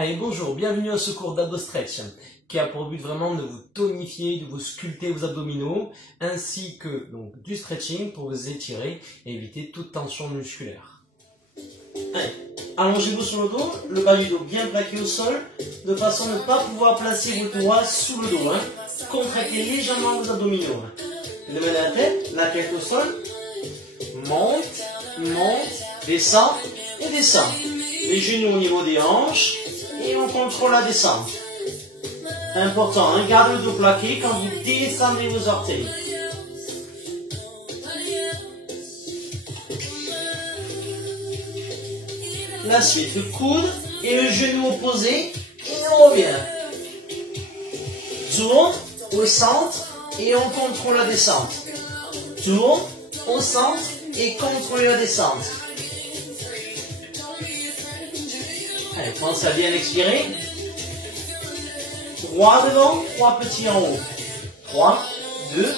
Allez, bonjour, bienvenue à ce cours d'Abdo Stretch qui a pour but vraiment de vous tonifier, de vous sculpter vos abdominaux ainsi que donc, du stretching pour vous étirer et éviter toute tension musculaire. Allez, allongez-vous sur le dos, le bas du dos bien plaqué au sol de façon à ne pas pouvoir placer vos doigts sous le dos. Contractez légèrement vos abdominaux. Les mains à la tête au sol, monte, descend et descend. Les genoux au niveau des hanches et on contrôle la descente. Important, gardez le dos plaqué quand vous descendez vos orteils. La suite, le coude et le genou opposé et on revient. Tourne au centre et on contrôle la descente. Tourne au centre et contrôlez la descente. Allez, pensez à bien expirer. 3 devant, 3 petits en haut. 3, 2,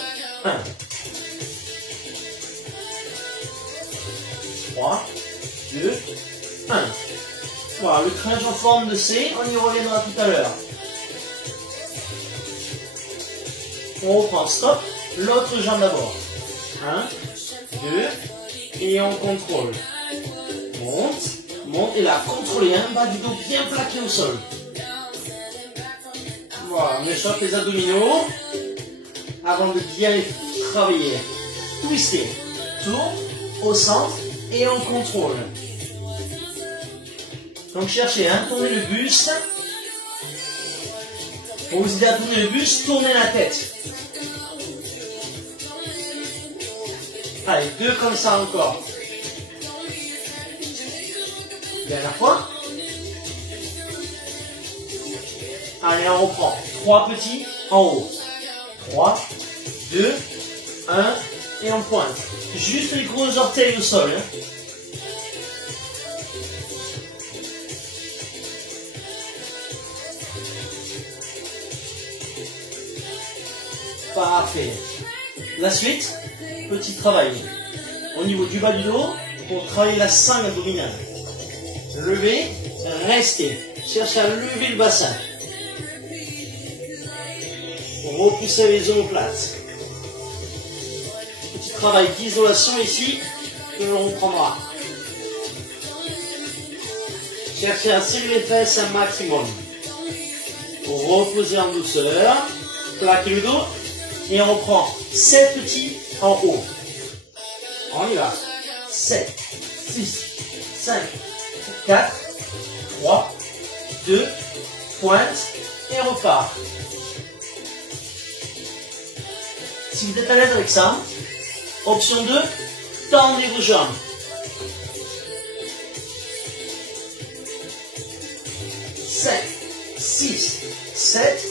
1. 3, 2, 1. Voilà, le crunch en forme de C, on y reviendra tout à l'heure. On reprend, stop, l'autre jambe d'abord. 1, 2, et on contrôle. Monte, et là, contrôlez, bas du dos bien plaqué au sol. Voilà, on échappe les abdominaux avant de bien les travailler. Twistez, tourne au centre et on contrôle. Donc cherchez, tournez le buste. Pour vous aider à tourner le buste, tournez la tête. Allez, 2 comme ça encore. Dernière fois. Allez, on reprend. 3 petits en haut. 3, 2, 1 et on pointe. Juste les gros orteils au sol. Parfait. La suite, petit travail. Au niveau du bas du dos, pour travailler la sangle abdominale. Levez, restez. Cherchez à lever le bassin. Repoussez les omoplates. Petit travail d'isolation ici que l'on reprendra. Cherchez à serrer les fesses un maximum. Reposez en douceur. Plaquez le dos. Et on reprend 7 petits en haut. On y va. 7, 6, 5, 4, 3, 2, pointe et repart. Si vous êtes à l'aise avec ça, option 2, tendez vos jambes. 5, 6, 7.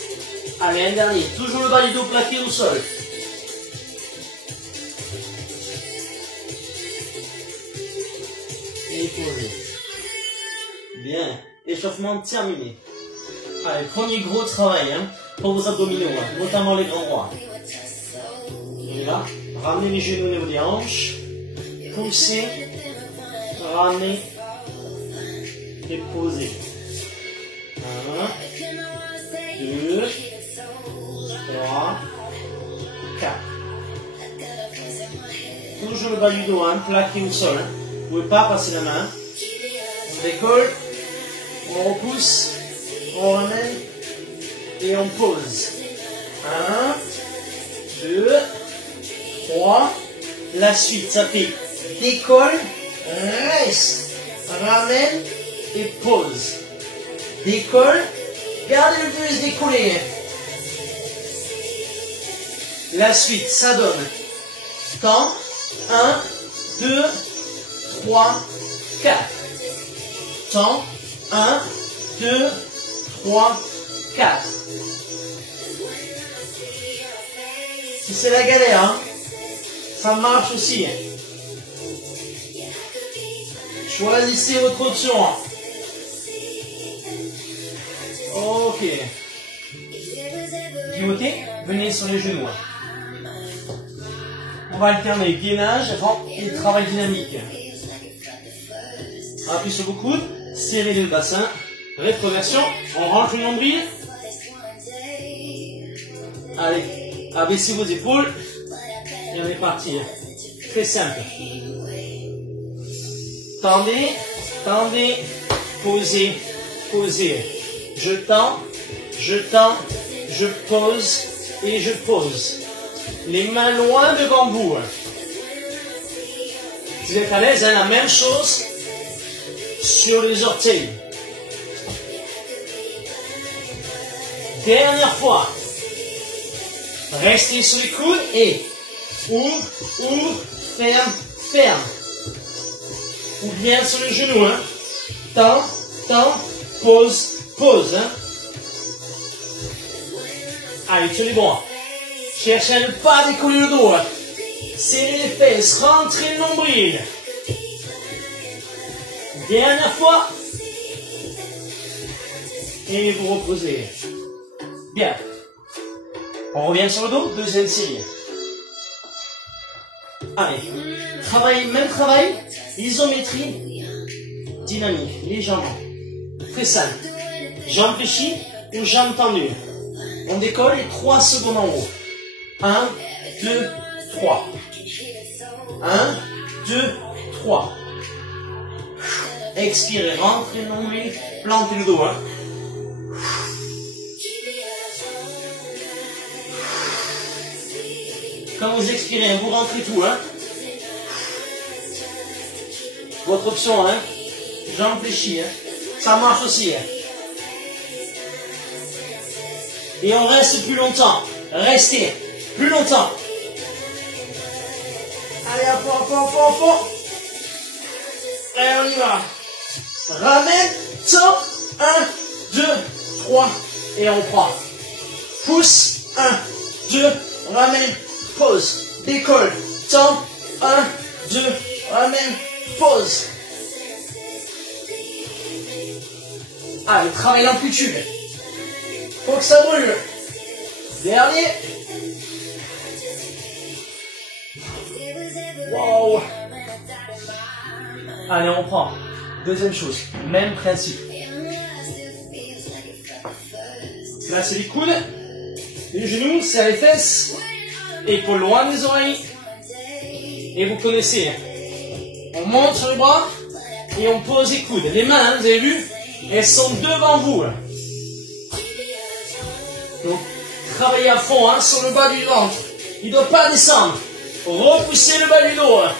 Allez, un dernier. Toujours le bas du dos plaqué au sol. Et posez. Bien. Échauffement terminé. Allez, premier gros travail pour vos abdominaux, notamment les grands droits. Et là, ramenez les genoux au niveau des hanches. Poussez. Ramenez. Et posez. 1, 2, 3, 4. Toujours le bas du dos, plaqué au sol. Vous ne pouvez pas passer la main. On décolle, on repousse, on ramène et on pose. 1, 2, 3. La suite, ça fait décolle, reste, ramène et pose. Décolle, gardez le buste décollé. La suite, ça donne temps, 1, 2, 3, 4. Temps, 1, 2, 3, 4. Si c'est la galère, ça marche aussi. Choisissez votre option. Ok. Pivotez, venez sur les genoux. On va alterner gainage et travail dynamique. Appuyez sur vos coudes, serrez le bassin. Rétroversion, on rentre le nombril. Allez, abaissez vos épaules. Et on est parti. Très simple. Tendez, tendez, posez, posez. Je tends, je pose et je pose. Les mains loin devant vous. Vous êtes à l'aise, hein, la même chose sur les orteils. Dernière fois. Restez sur les coudes et ouvre, ouvre, ferme, ferme. Ou bien sur les genoux. Hein. Tends, tends, pose, pose. Hein. Allez, tenez bon. Cherchez à ne pas décoller le dos. Hein. Serrez les fesses, rentrez le nombril. Dernière fois. Et vous reposez. Bien. On revient sur le dos, deuxième série. Allez. Travail, même travail. Isométrie. Dynamique, légèrement. Très simple. Jambes fléchies ou jambes tendues. On décolle et 3 secondes en haut. 1, 2, 3. 1, 2, 3. Expirez, rentrez le nombril, plantez le dos. Hein. Quand vous expirez, vous rentrez tout. Hein. Votre option, hein. Jambes fléchies. Hein. Ça marche aussi. Hein. Et on reste plus longtemps. Restez plus longtemps. Allez, à fond. Et on y va. Ramène, top. 1, 2, 3. Et on prend. Pousse. 1, 2, ramène, pause. Décolle. Temps. 1, 2, ramène, pause. Allez, travaille l'amplitude. Faut que ça brûle. Dernier. Wow. Allez, on prend. Deuxième chose. Même principe. Là, c'est les coudes. Les genoux, c'est les fesses. Épaules loin des oreilles. Et vous connaissez. On monte sur les bras. Et on pose les coudes. Les mains, hein, vous avez vu, elles sont devant vous. Donc, travaillez à fond hein, sur le bas du ventre. Il ne doit pas descendre. Repoussez le bas du dos. Hein.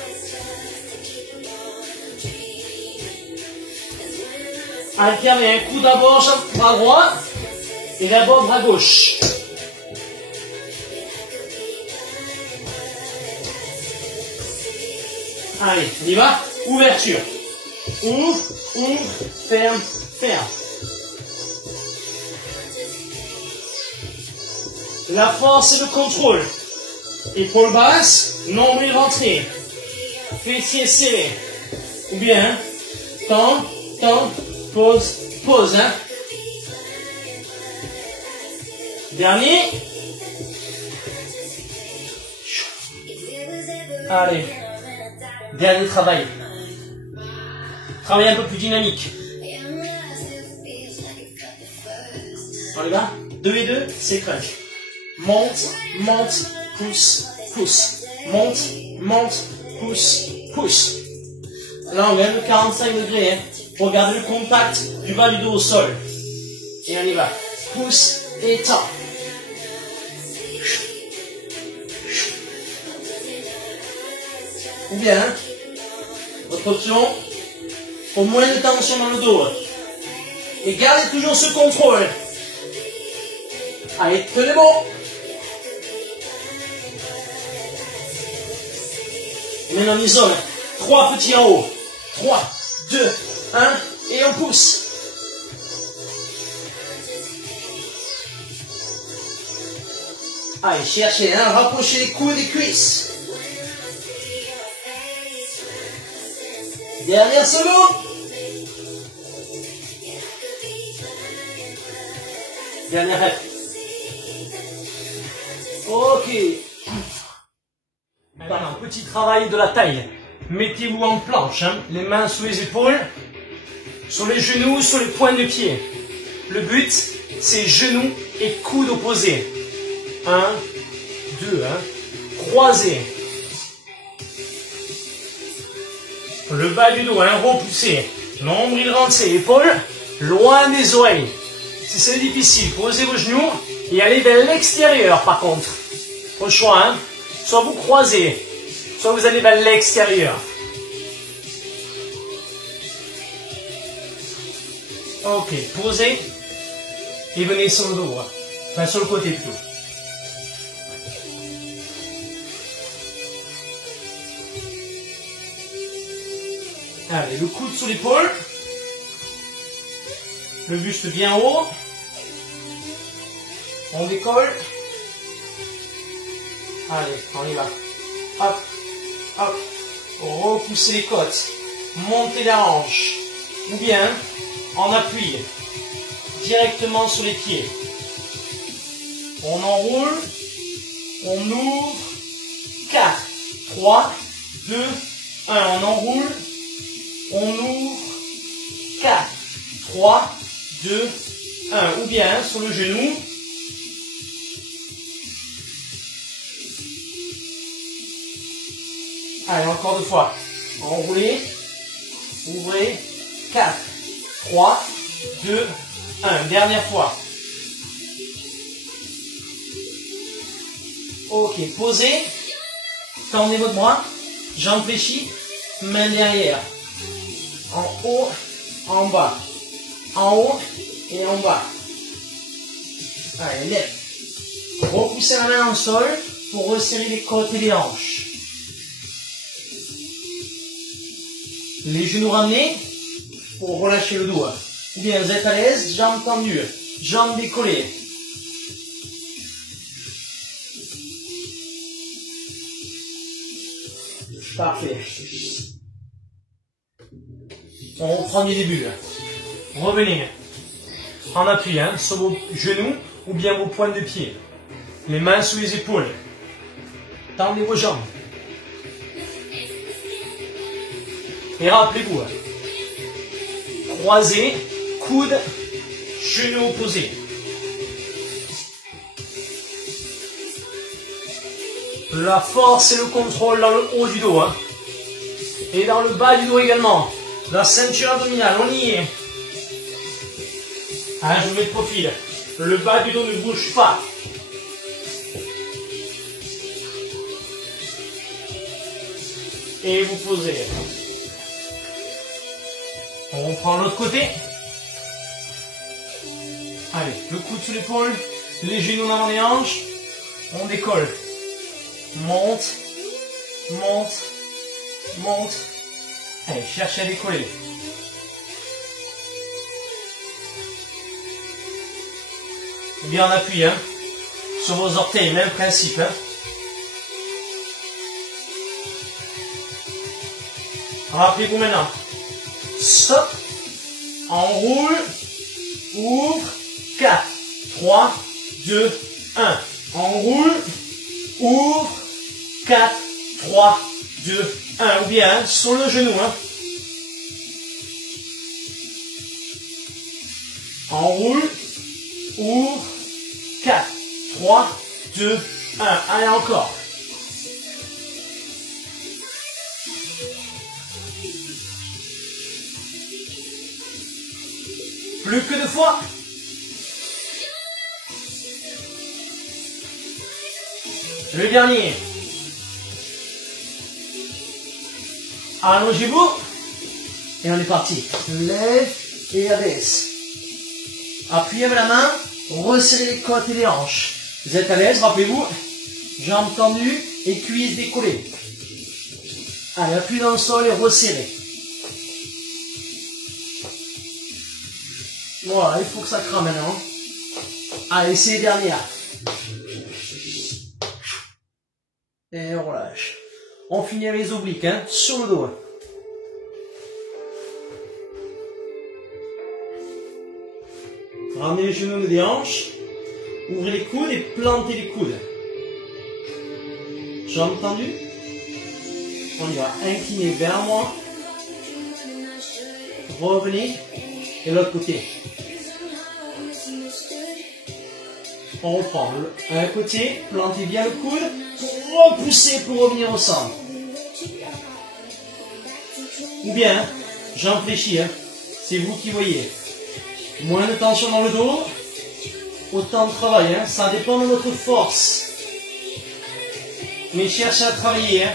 Alternez un coup d'abord bras droit et d'abord bras gauche. Allez, on y va. Ouverture. Ouvre, ouvre, ferme, ferme. La force et le contrôle. Épaules basses, nombril rentré. Fessiers serrés. Ou bien, tends, tends, pause, pause. Hein. Dernier. Allez. Dernier travail. Travail un peu plus dynamique. On y va. 2 et 2, c'est crunch. Monte, monte, pousse, pousse. Monte, monte, pousse, pousse. Là, on vient de 45 degrés. Hein. Pour garder le contact du bas du dos au sol. Et on y va. Pousse et tend. Ou bien, hein, votre option, pour moins de tension dans le dos. Et gardez toujours ce contrôle. Allez, tenez bon. Maintenant on isole. 3 petits en haut. 3, 2, 1. Et on pousse. Allez, cherchez, hein, rapprochez les coudes des cuisses. Dernière seconde. Dernière rep. Ok. Maintenant, petit travail de la taille. Mettez-vous en planche, hein, les mains sous les épaules. Sur les genoux, sur les pointes de pied. Le but, c'est genoux et coudes opposés. 1, 2, croisés. Le bas du dos, repoussé. Nombril rentré, épaules loin des oreilles. Si c'est difficile, posez vos genoux et allez vers l'extérieur par contre. Au choix, soit vous croisez, soit vous allez vers l'extérieur. Ok, posez et venez sur le dos, enfin sur le côté plutôt. Allez, le coude sur l'épaule, le buste bien haut, on décolle. Allez, on y va. Hop, hop, repoussez les côtes, montez la hanche, ou bien en appui, directement sur les pieds. On enroule, on ouvre, 4, 3, 2, 1, on enroule, on ouvre, 4, 3, 2, 1, ou bien sur le genou. Allez, encore 2 fois. Enroulez, ouvrez, 4, 3, 2, 1. Dernière fois. Ok, posez. Tendez votre bras. Jambes fléchies. Main derrière. En haut, en bas. En haut et en bas. Allez, lève. Repoussez la main au sol pour resserrer les côtes et les hanches. Les genoux ramenés pour relâcher le dos. Ou bien vous êtes à l'aise, jambes tendues, jambes décollées. Parfait. On reprend du début. Revenez en appui sur vos genoux ou bien vos pointes de pied. Les mains sous les épaules. Tendez vos jambes. Et rappelez-vous, croisez, coudes, genoux opposés. La force et le contrôle dans le haut du dos. Et dans le bas du dos également. La ceinture abdominale, on y est. Je vous mets de profil. Le bas du dos ne bouge pas. Et vous posez. On reprend l'autre côté. Allez, le coude sous l'épaule, les genoux dans les hanches. On décolle. Monte, monte, monte. Allez, cherchez à décoller. Bien en appui, sur vos orteils, même principe. Rappelez-vous maintenant. Stop. Enroule. Ouvre. 4, 3, 2, 1. Enroule. Ouvre. 4, 3, 2, 1. Ou bien sur le genou. Enroule. Ouvre. 4, 3, 2, 1. Allez, encore. Plus que 2 fois. Le dernier. Allongez-vous. Et on est parti. Lève et abaisse. Appuyez avec la main. Resserrez les côtes et les hanches. Vous êtes à l'aise, rappelez-vous. Jambes tendues et cuisses décollées. Allez, appuyez dans le sol et resserrez. Voilà, il faut que ça crame maintenant. Allez, c'est les dernières. Et on relâche. On finit avec les obliques, sur le dos. Ramenez les genoux des hanches. Ouvrez les coudes et plantez les coudes. Jambes tendues. On y va. Inclinez vers moi. revenez, et l'autre côté. On reprend un côté, plantez bien le coude, repoussez pour revenir au centre. Ou bien, jambes fléchies, hein. C'est vous qui voyez. Moins de tension dans le dos, autant de travail, hein. Ça dépend de votre force. Mais cherchez à travailler, hein.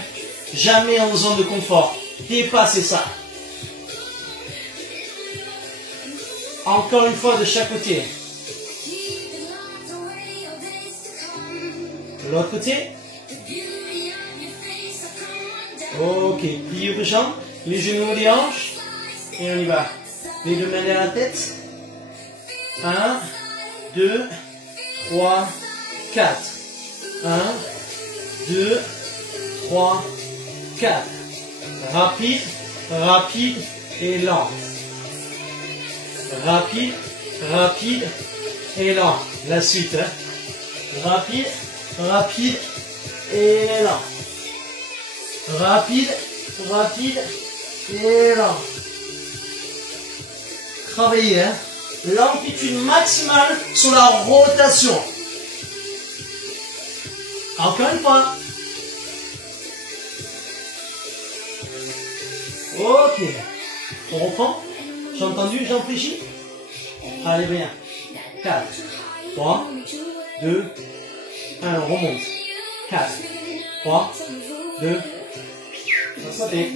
Jamais en zone de confort. Dépassez ça. Encore une fois de chaque côté. L'autre côté. Ok, pliez vos jambes, les genoux, les hanches. Et on y va. Les deux mains derrière la tête. 1, 2, 3, 4. 1, 2, 3, 4. Rapide, rapide et lent. Rapide, rapide et lent. La suite, hein. Rapide, rapide et lent. Rapide, rapide et lent. Travaillez, hein. L'amplitude maximale sur la rotation. Encore une fois. Ok. On reprend. J'ai entendu, j'en fléchis. Allez, bien. 4, 3, 2, 1, on remonte. 4, 3, 2, ça sauter.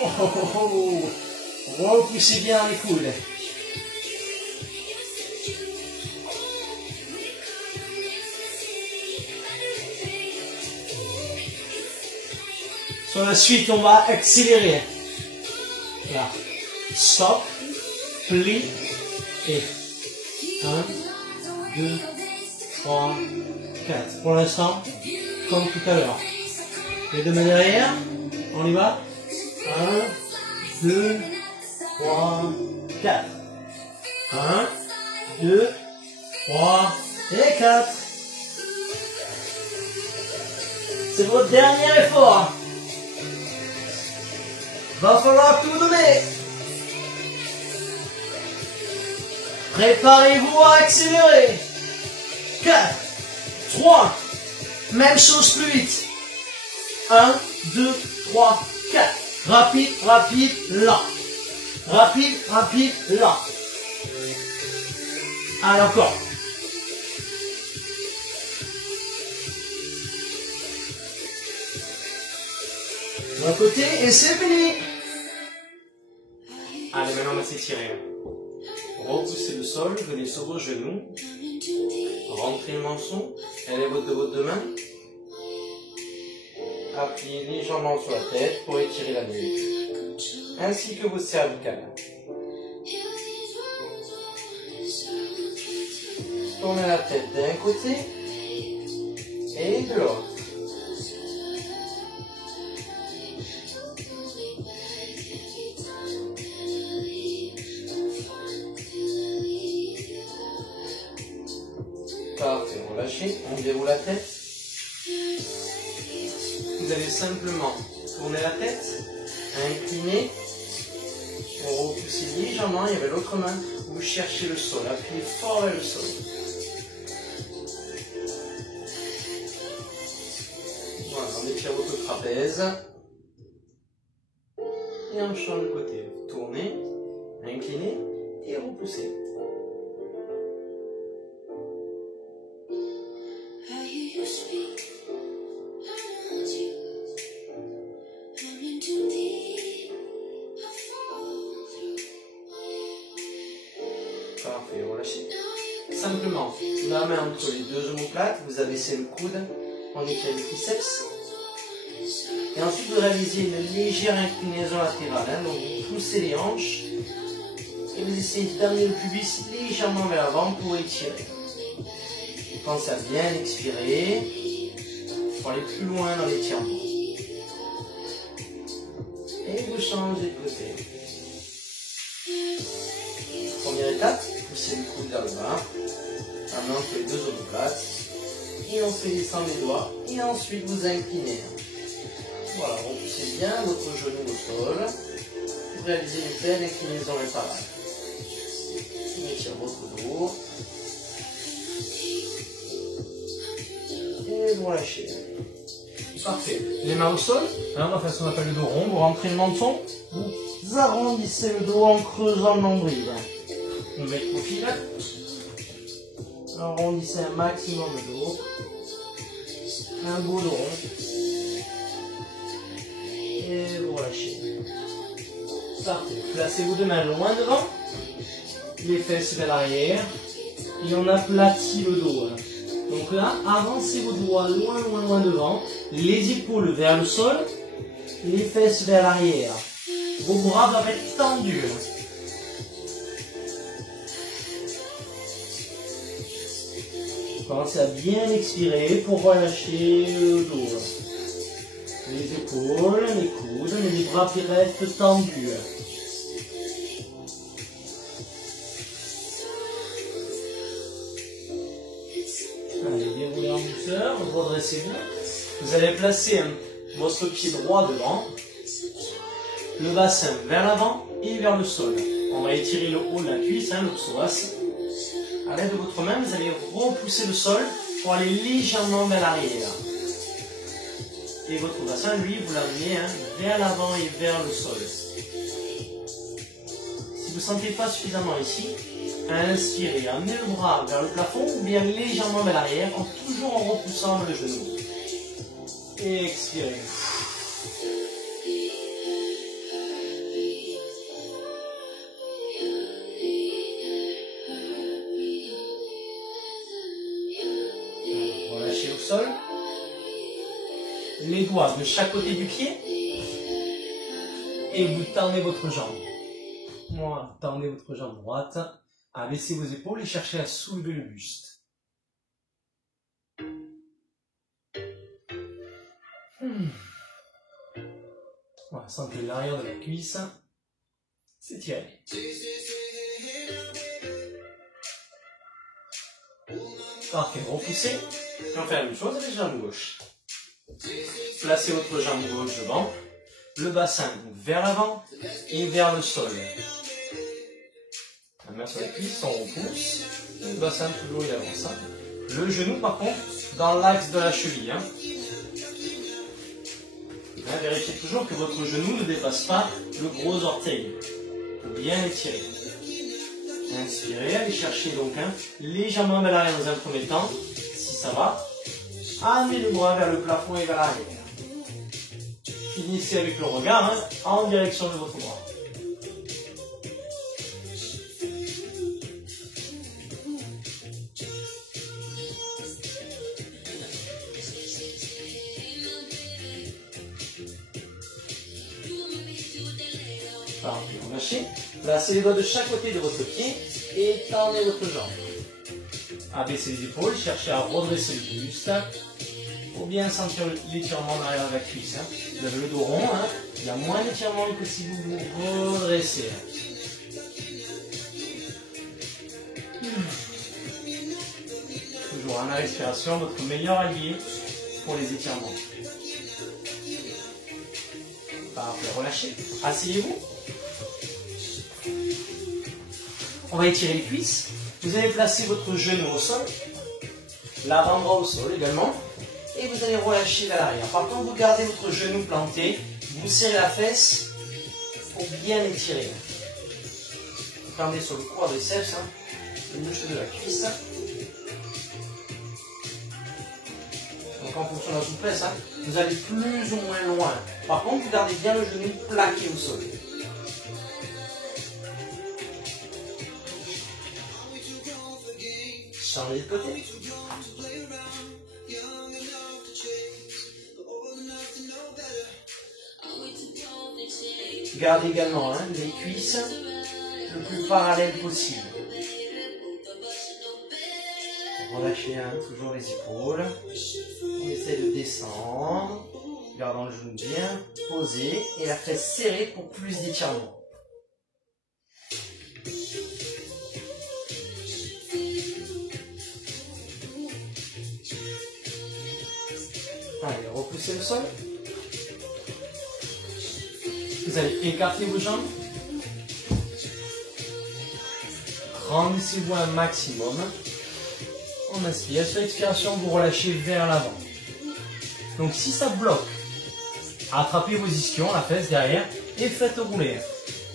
Oh, oh, oh, oh. Repoussez bien les coudes. Sur la suite, on va accélérer. Là. Stop, plie et 1, 2, 3, 4. Pour l'instant, comme tout à l'heure. Les deux mains derrière. On y va. 1, 2, 3, 4. 1, 2, 3 et 4. C'est votre dernier effort. Va falloir tout donner. Préparez-vous à accélérer. 4, 3. Même chose plus vite. 1, 2, 3, 4. Rapide, rapide, lent. Rapide, rapide, lent. Allez, encore. D'un côté, et c'est fini. Allez, maintenant on va s'étirer. Repoussez le sol, venez sur vos genoux. Rentrez le menton, élevez votre deux mains. Appuyez légèrement sur la tête pour étirer la nuque, ainsi que vos cervicales. Tournez la tête d'un côté et de l'autre. Parfait, relâchez, on déroule la tête. Vous allez simplement tourner la tête, incliner, pour repousser légèrement et avec l'autre main, vous cherchez le sol, appuyez fort vers le sol. Voilà, on étire votre trapèze. Et on change de côté. Tournez, inclinez et repoussez. Parfait, relâchez. Simplement, la main entre les deux omoplates, vous abaissez le coude, on étire le triceps. Et ensuite, vous réalisez une légère inclinaison latérale. Hein, donc, vous poussez les hanches et vous essayez d'amener le pubis légèrement vers l'avant pour étirer. Pensez à bien expirer pour aller plus loin dans l'étirement. Et vous changez de côté. Première étape, poussez le coude vers le bas, la main entre les deux omoplates, et on fait descendre les doigts, et ensuite vous inclinez. Voilà, repoussez bien votre genou au sol. Pour réaliser une belle inclinaison latérale. On étire votre dos. Et vous relâchez. Parfait. Les mains au sol. Hein, on va faire ce qu'on appelle le dos rond. Vous rentrez le menton. Vous arrondissez le dos en creusant le nombril. Vous mettez le profil. Arrondissez un maximum le dos. Un beau dos rond. Et vous relâchez. Parfait. Placez vos deux mains loin devant. Les fesses vers l'arrière. Et on aplatit le dos. Donc là, avancez vos doigts loin, loin, loin devant. Les épaules vers le sol. Les fesses vers l'arrière. Vos bras doivent être tendus. Commencez à bien expirer pour relâcher le dos. Les épaules, les coudes, mais les bras qui restent tendus. Allez, déroulez en douceur, redressez-vous. Vous allez placer votre pied droit devant, le bassin vers l'avant et vers le sol. On va étirer le haut de la cuisse, le psoas. À l'aide de votre main, vous allez repousser le sol pour aller légèrement vers l'arrière. Et votre bassin, lui, vous l'amenez vers l'avant et vers le sol. Si vous ne sentez pas suffisamment ici, inspirez, amenez le bras vers le plafond ou bien légèrement vers l'arrière, toujours en repoussant le genou. Et expirez. Relâchez au sol. Les doigts de chaque côté du pied. Et vous tendez votre jambe. Voilà, tendez votre jambe droite. Abaissez vos épaules et cherchez à soulever le buste. Voilà, sentez l'arrière de la cuisse. S'étirer. Parfait, repoussez. Et on fait la même chose avec la jambe gauche. Placez votre jambe gauche devant. Le bassin vers l'avant et vers le sol. La main sur les cuisses, on repousse. Le bassin toujours il avance. Le genou par contre dans l'axe de la cheville. Vérifiez toujours que votre genou ne dépasse pas le gros orteil. Bien étirer. Inspirez, allez chercher donc légèrement vers l'arrière dans un premier temps. Si ça va, amenez le bras vers le plafond et vers l'arrière. Finissez avec le regard en direction de votre bras. Parfait, relâchez. Placez les doigts de chaque côté de votre pied et tendez votre jambe. Abaissez les épaules, cherchez à redresser le buste. Pour bien sentir l'étirement derrière la cuisse. Vous avez le dos rond, il y a moins d'étirement que si vous vous redressez. Toujours la respiration, votre meilleur allié pour les étirements. Parfait, relâchez. Asseyez-vous. On va étirer les cuisses. Vous allez placer votre genou au sol, l'avant-bras au sol également, et vous allez relâcher vers l'arrière. Par contre, vous gardez votre genou planté, vous serrez la fesse pour bien étirer. Vous tendez sur le quadriceps, le muscle de la cuisse. Donc en fonction de la souplesse, vous allez plus ou moins loin. Par contre, vous gardez bien le genou plaqué au sol. Changez de côté. Gardez également les cuisses le plus parallèles possible. Relâchez toujours les épaules. On essaie de descendre. Gardant le genou bien posé et la fesse serrée pour plus d'étirement. Allez, repoussez le sol. Vous allez écarter vos jambes. Grandissez-vous un maximum. On inspire. Sur l'expiration, vous relâchez vers l'avant. Donc si ça bloque, attrapez vos ischions, la fesse derrière, et faites rouler.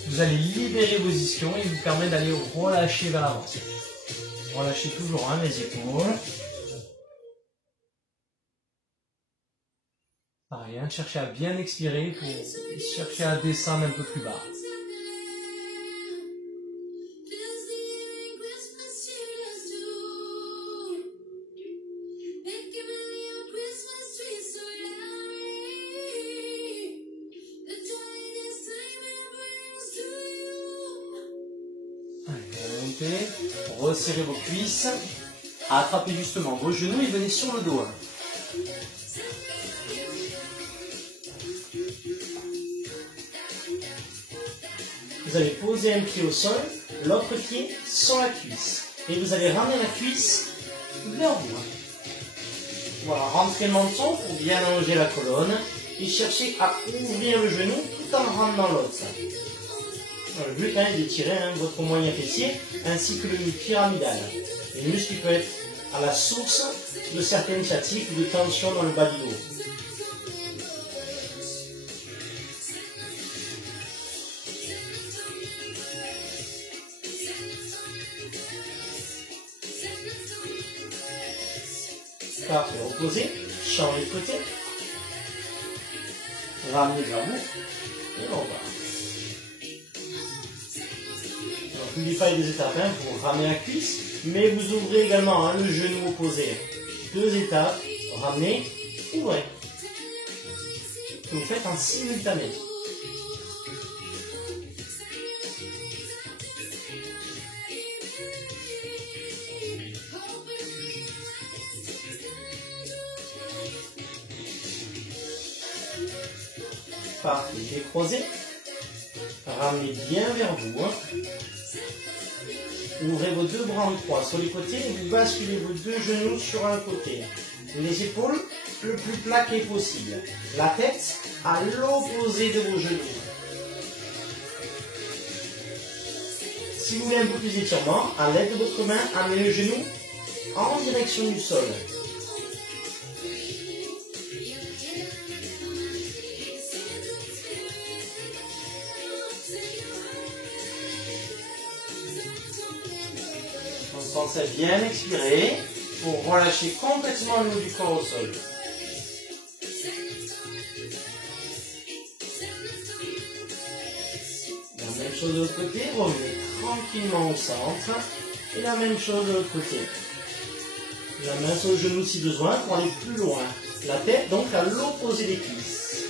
Vous allez libérer vos ischions et vous permet d'aller relâcher vers l'avant. Relâchez toujours les épaules. Pareil, cherchez à bien expirer pour chercher à descendre un peu plus bas. Resserrez vos cuisses, attrapez justement vos genoux et venez sur le dos. Vous allez poser un pied au sol, l'autre pied sur la cuisse. Et vous allez ramener la cuisse vers vous. Voilà, rentrez le menton pour bien allonger la colonne et cherchez à ouvrir le genou tout en rentrant l'autre. Le but est d'étirer votre moyen fessier ainsi que le muscle pyramidal. Le muscle qui peut être à la source de certaines sciatiques ou de tension dans le bas du dos. Parfait, reposez, changez de côté, ramenez vers vous et on repart. N'oubliez pas les deux étapes, vous ramenez la cuisse, mais vous ouvrez également le genou opposé. Deux étapes, ramenez, ouvrez. Vous faites en simultané. Parfait, décroisez. Ramenez bien vers vous. Ouvrez vos deux bras en croix sur les côtés et vous basculez vos deux genoux sur un côté. Les épaules le plus plaquées possible. La tête à l'opposé de vos genoux. Si vous voulez un peu plus d'étirement, à l'aide de votre main, amenez le genou en direction du sol. Pensez à bien expirer pour relâcher complètement le haut du corps au sol. La même chose de l'autre côté, revenez tranquillement au centre. Et la même chose de l'autre côté. La main sur le genou si besoin pour aller plus loin. La tête donc à l'opposé des cuisses.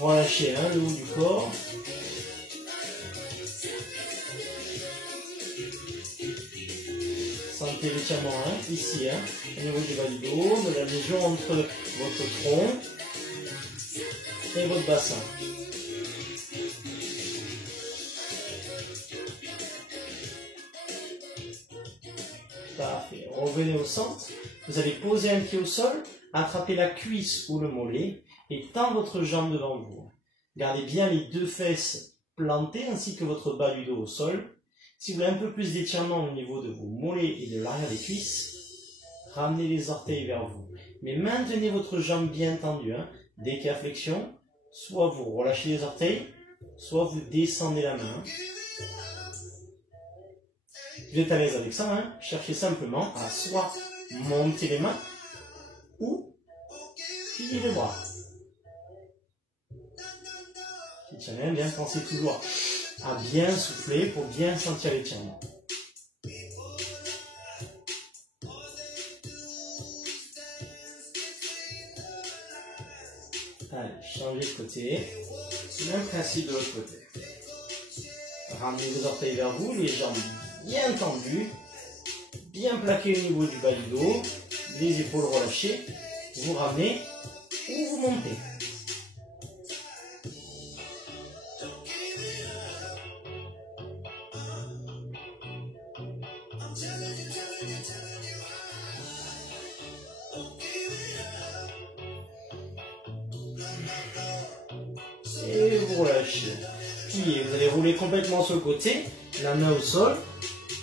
Relâchez le haut du corps. Sentez l'étirement ici, au niveau du bas du dos, de la liaison entre votre tronc et votre bassin. Parfait. Revenez au centre. Vous allez poser un pied au sol, attraper la cuisse ou le mollet et tendre votre jambe devant vous. Gardez bien les deux fesses plantées ainsi que votre bas du dos au sol. Si vous voulez un peu plus d'étirement au niveau de vos mollets et de l'arrière des cuisses, ramenez les orteils vers vous. Mais maintenez votre jambe bien tendue. Dès qu'il y a flexion, soit vous relâchez les orteils, soit vous descendez la main. Vous êtes à l'aise avec ça, cherchez simplement à soit monter les mains ou plier les bras. Petit challenge, bien pensez toujours à bien souffler pour bien sentir l'étirement. Allez, changez de côté. Même principe de l'autre côté. Ramenez vos orteils vers vous, les jambes bien tendues, bien plaquées au niveau du bas du dos, les épaules relâchées. Vous ramenez ou vous montez. relâchez. Pliez, vous allez rouler complètement sur le côté, la main au sol,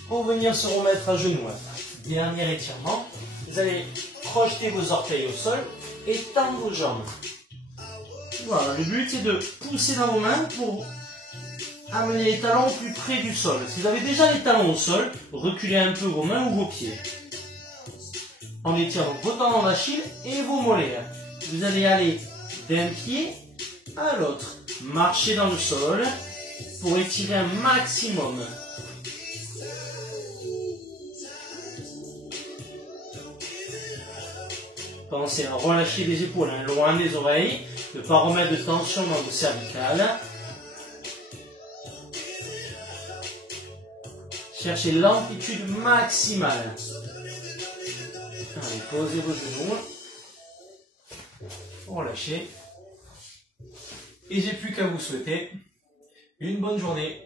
pour venir se remettre à genoux. Dernier étirement, vous allez projeter vos orteils au sol et tendre vos jambes. Voilà, le but c'est de pousser dans vos mains pour amener les talons au plus près du sol. Si vous avez déjà les talons au sol, reculez un peu vos mains ou vos pieds. En étirant vos tendons d'Achille et vos mollets. Vous allez aller d'un pied à l'autre. Marchez dans le sol pour étirer un maximum. Pensez à relâcher les épaules loin des oreilles, ne pas remettre de tension dans vos cervicales. Cherchez l'amplitude maximale. Allez, posez vos genoux. Relâchez. Et j'ai plus qu'à vous souhaiter une bonne journée.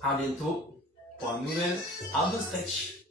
À bientôt pour un nouvel art de stretch.